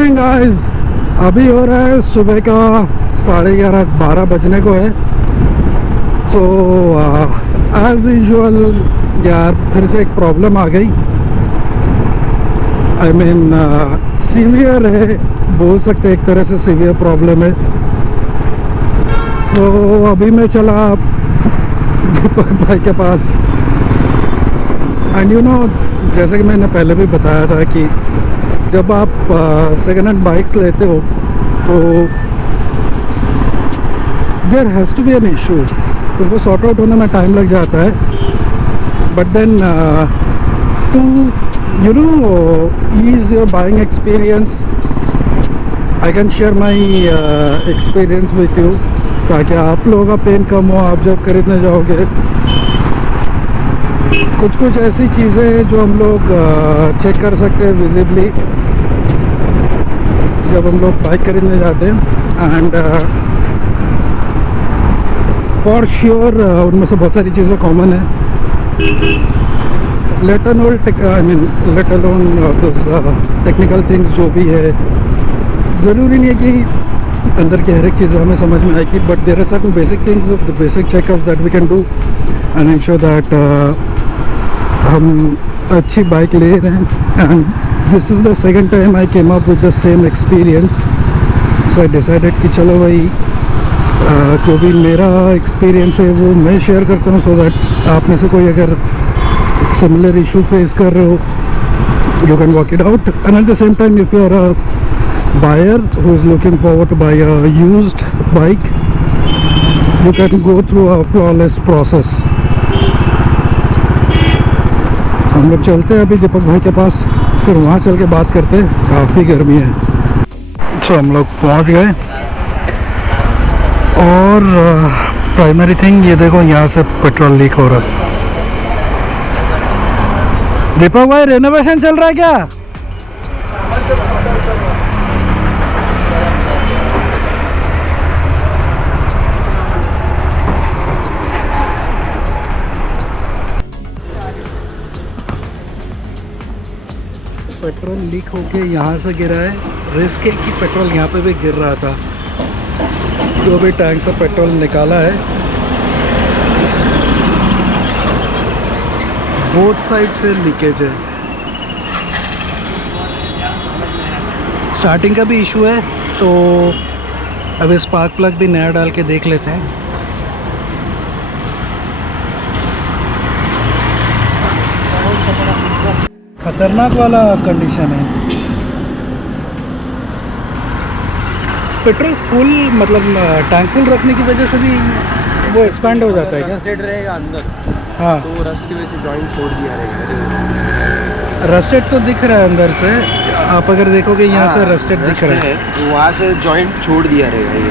Morning guys, अभी हो रहा है सुबह का 11:30-12 बजने को है। सो एज यूजुअल यार फिर से एक प्रॉब्लम आ गई। आई मीन सीवियर है, बोल सकते हैं, एक तरह से सीवियर प्रॉब्लम है। सो अभी मैं चला दीपक भाई के पास। एंड यू नो, जैसे कि मैंने पहले भी बताया था कि जब आप सेकेंड हैंड बाइक्स लेते हो तो there has to be an issue, उनको सॉर्ट आउट होने में टाइम लग जाता है। But then to you know is your buying experience, I can share my experience with you, ताकि आप लोगों का पेन कम हो। आप जब खरीदने जाओगे, कुछ ऐसी चीज़ें हैं जो हम लोग चेक कर सकते हैं विजिबली जब हम लोग बाइक खरीदने जाते हैं। एंड फॉर श्योर उनमें से बहुत सारी चीज़ें कॉमन है। लेट अलोन टेक्निकल थिंग्स जो भी है, ज़रूरी नहीं है कि अंदर की हर एक चीज़ हमें समझ में आएगी, but there are certain basic things, the basic checkups that we can do and ensure that हम अच्छी बाइक ले रहे हैं। And this is the second time I came up with the same experience. So I decided कि चलो भाई जो भी मेरा एक्सपीरियंस है वो मैं शेयर करता हूँ, सो दैट आप में से कोई अगर सिमिलर इशू फेस कर रहे हो you can work it out. And at the same time if you are a buyer who is looking forward to buy a used bike, you can go through a flawless process. हम लोग चलते हैं अभी दीपक भाई के पास, फिर वहाँ चल के बात करते हैं। काफ़ी गर्मी है। तो हम लोग पहुँच गए और प्राइमरी थिंग ये देखो, यहाँ से पेट्रोल लीक हो रहा है। दीपक भाई रेनोवेशन चल रहा है क्या? पेट्रोल लीक होके यहाँ से गिरा है। रिस्क है कि पेट्रोल यहाँ पे भी गिर रहा था, जो भी टैंक से पेट्रोल निकाला है। बोथ साइड से लीकेज है। स्टार्टिंग का भी इशू है, तो अब स्पार्क प्लग भी नया डाल के देख लेते हैं। खतरनाक वाला कंडीशन है। पेट्रोल फुल, मतलब टैंक फुल रखने की वजह से भी वो एक्सपैंड हो जाता है क्या? रस्टेड रहेगा अंदर। हाँ, तो रस्ट की वजह से जॉइंट छोड़ दिया रहेगा। रस्टेड तो दिख रहा है अंदर से, आप अगर देखोगे यहाँ से रस्टेड दिख रहा है। तो वहाँ से जॉइंट छोड़ दिया रहेगा ये,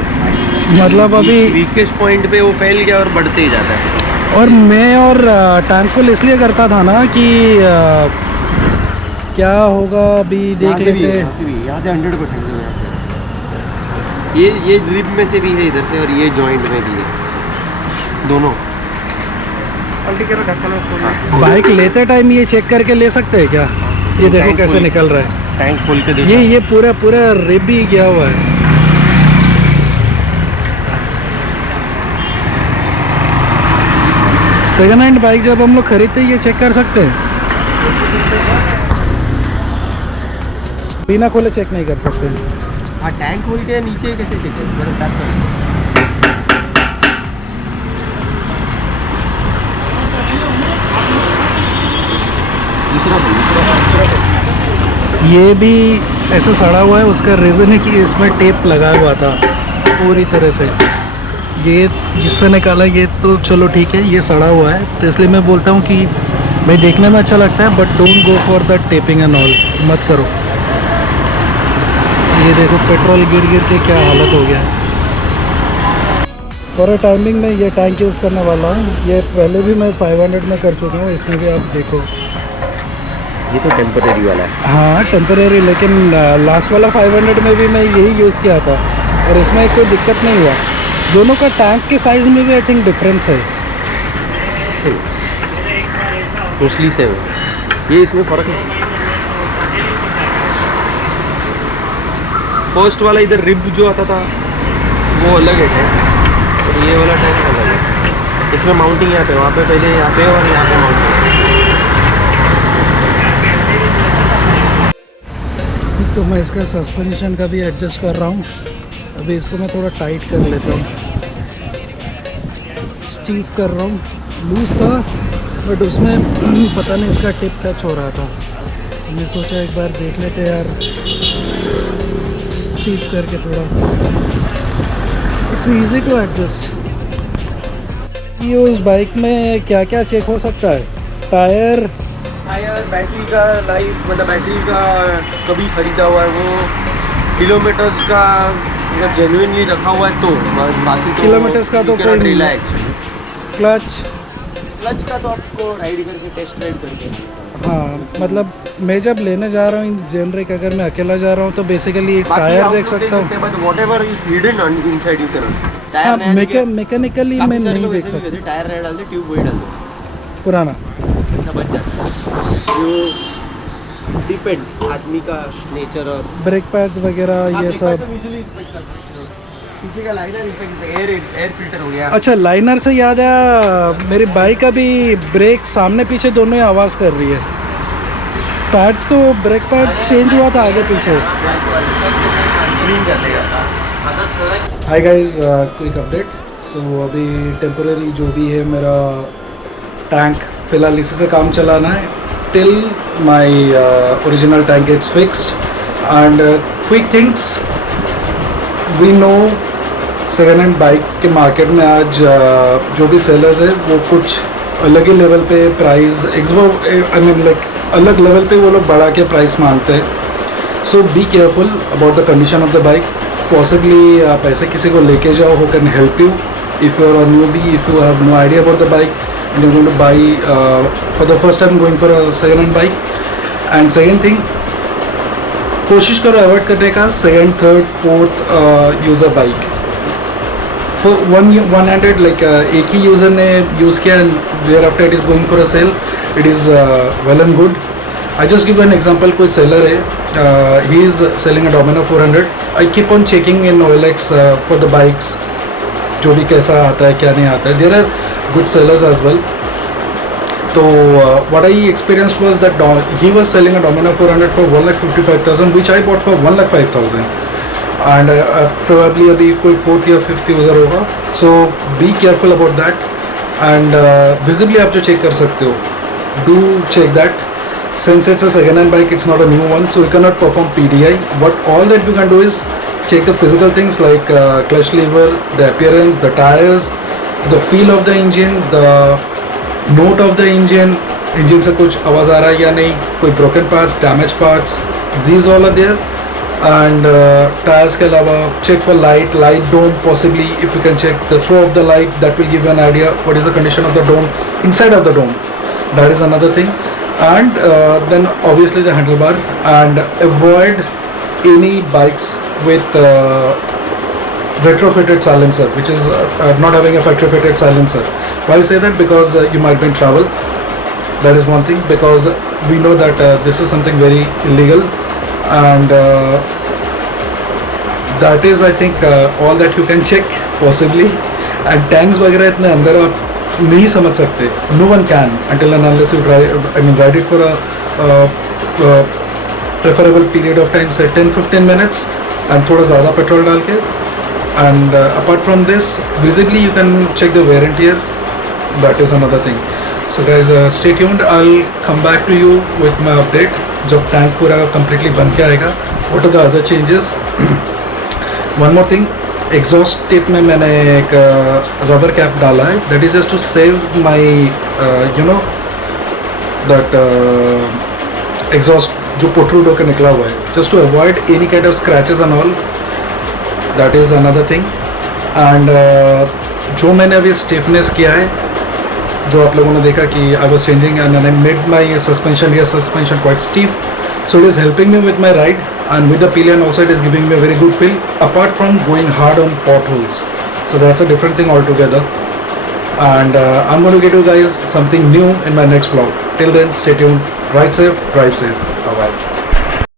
मतलब अभी वीकेस्ट पॉइंट पे वो फैल गया और बढ़ते ही जाता है। और मैं और टैंक फुल इसलिए करता था ना कि क्या होगा अभी देख लेते हैं। यहाँ से 100% है। यहाँ से ये ड्रिप में से भी है इधर से, और ये जॉइंट में भी है, दोनों। बाइक लेते टाइम ये चेक करके ले सकते हैं क्या? ये देखो कैसे निकल रहा है। टैंक खोल के देखो, ये पूरा रिब भी गया हुआ है। सेकेंड हैंड बाइक जब हम लोग खरीदते हैं ये चेक कर सकते हैं, बिना खोले चेक नहीं कर सकते। हाँ, टैंक खोल के नीचे कैसे चेक करें? ये भी ऐसे सड़ा हुआ है। उसका रीज़न है कि इसमें टेप लगा हुआ था पूरी तरह से। ये जिससे निकाला, ये तो चलो ठीक है, ये सड़ा हुआ है, तो इसलिए मैं बोलता हूँ कि भाई देखने में अच्छा लगता है but don't go for the taping and all, मत करो। ये देखो पेट्रोल गिर के क्या हालत हो गया है। फॉर टाइमिंग में ये टैंक यूज़ करने वाला हूँ। ये पहले भी मैं 500 में कर चुका हूँ, इसमें भी आप देखो। ये तो टेम्परेरी वाला है। हाँ टेम्परेरी, लेकिन लास्ट वाला 500 में भी मैं यही यूज़ किया था और इसमें कोई दिक्कत नहीं हुआ। दोनों का टैंक के साइज़ में भी आई थिंक डिफरेंस है। मोस्टली सेम, ये इसमें फ़र्क है। फर्स्ट वाला इधर रिब जो आता था वो अलग है टैंक, और ये वाला टैंक अलग है। इसमें माउंटिंग यहाँ पे, वहाँ पे पहले यहाँ पे और यहाँ पे माउंटिंग। तो मैं इसका सस्पेंशन का भी एडजस्ट कर रहा हूँ। अभी इसको मैं थोड़ा टाइट कर लेता हूँ, स्टीफ कर रहा हूँ। लूज था बट उसमें पता नहीं इसका टिप टच हो रहा था। मैंने सोचा एक बार देख लेते यार, स्टीफ करके थोड़ा। It's easy to adjust. ये उस बाइक में क्या क्या चेक हो सकता है? टायर, बैटरी का लाइफ, मतलब बैटरी का कभी खरीदा हुआ है वो, किलोमीटर्स का अगर जेन्युइनली रखा हुआ है तो, बाकी तो किलोमीटर्स का तो कोई नहीं। रिलैक्स। क्लच का तो आपको राइड करके, टेस्ट राइड करके। हाँ, मतलब मैं जब लेने जा रहा हूँ जेनरिक, अगर मैं अकेला जा रहा हूँ तो बेसिकली टायर देख सकता हूँ। But whatever is hidden inside you can. हाँ, मैकेनिकली मैं नहीं देख सकता। टायर नया डाल दे, ट्यूब वही डाल दे, पुराना ऐसा बच जाता है। जो डिपेंड्स आदमी का नेचर और ब्रेक पैड्स वगैरह ये सब। पीछे का लाइनर इफेक्ट, एयर फिल्टर हो गया। अच्छा, लाइनर से याद आया, मेरी बाइक अभी ब्रेक सामने पीछे दोनों ही आवाज़ कर रही है। पैड्स तो ब्रेक पैड्स चेंज हुआ था आगे पीछे। Hi guys, quick update. So अभी टेम्पोरेरी जो भी है मेरा टैंक, फिलहाल इसी से काम चलाना है till my original tank gets fixed. And quick things, we know second hand bike के मार्केट में आज जो भी सेलर्स है वो कुछ अलग ही लेवल पे प्राइस, आई मीन लाइक अलग लेवल पे वो लोग बढ़ा के प्राइस मांगते हैं। So be careful about the condition of the bike. Possibly आप ऐसे किसी को लेके जाओ who can help you if you are a newbie, if you have no idea about the bike and you're going to buy for the first time going for a second hand bike. And second thing, कोशिश करो avoid करने का second, third, fourth user bike. For one handed, like एक ही user ने use किया and there after it is going for a sale, it is well and good. I just give an example. कोई seller है, he is selling a Dominar 400। I keep on checking in OLX for the bikes, जो भी कैसा आता है क्या नहीं आता है। There are good sellers as well. So what I experienced was that he was selling a Domino 400 for 1,55,000, which I bought for 1,05,000. And probably अभी कोई 4th या 5th यूज़र होगा. So be careful about that. And visibly आप जो check कर सकते हो, do check that. Since it's a second hand bike, it's not a new one, so you cannot perform PDI. What all that you can do is check the physical things like clutch lever, the appearance, the tires, the feel of the engine, the note of the engine, engine से कुछ आवाज़ आ रहा है या नहीं, कोई broken parts, damaged parts, these all are there. And tires के अलावा check for light dome, possibly if you can check the throw of the light, that will give you an idea what is the condition of the dome, inside of the dome, that is another thing. And then obviously the handlebar, and avoid any bikes with retrofitted silencer, which is not having a factory fitted silencer. Why I say that? Because you might be in travel. That is one thing, because we know that this is something very illegal, and that is, I think, all that you can check possibly. And tanks वगैरह इतने अंदर आप नहीं समझ सकते. No one can until and unless you ride it for a preferable period of time, say 10-15 minutes, and थोड़ा ज़्यादा petrol डाल के. And apart from this, visibly you can check the wear and tear. That is another thing. So guys, stay tuned. I'll come back to you with my update जब tank पूरा completely बन के आएगा. What are the other changes? One more thing, exhaust tip में मैंने एक rubber cap डाला है. That is just to save my that exhaust जो protrude होकर निकला हुआ है, just to avoid any kind of scratches and all. That is another thing. And जो मैंने अभी stiffness किया है, जो आप लोगों ने देखा कि I was changing and I made my suspension quite stiff, so it is helping me with my ride, and with the pillion also it is giving me a very good feel, apart from going hard on potholes. So that's a different thing altogether. And I'm going to get you guys something new in my next vlog. Till then, stay tuned. Ride safe, drive safe. Bye bye.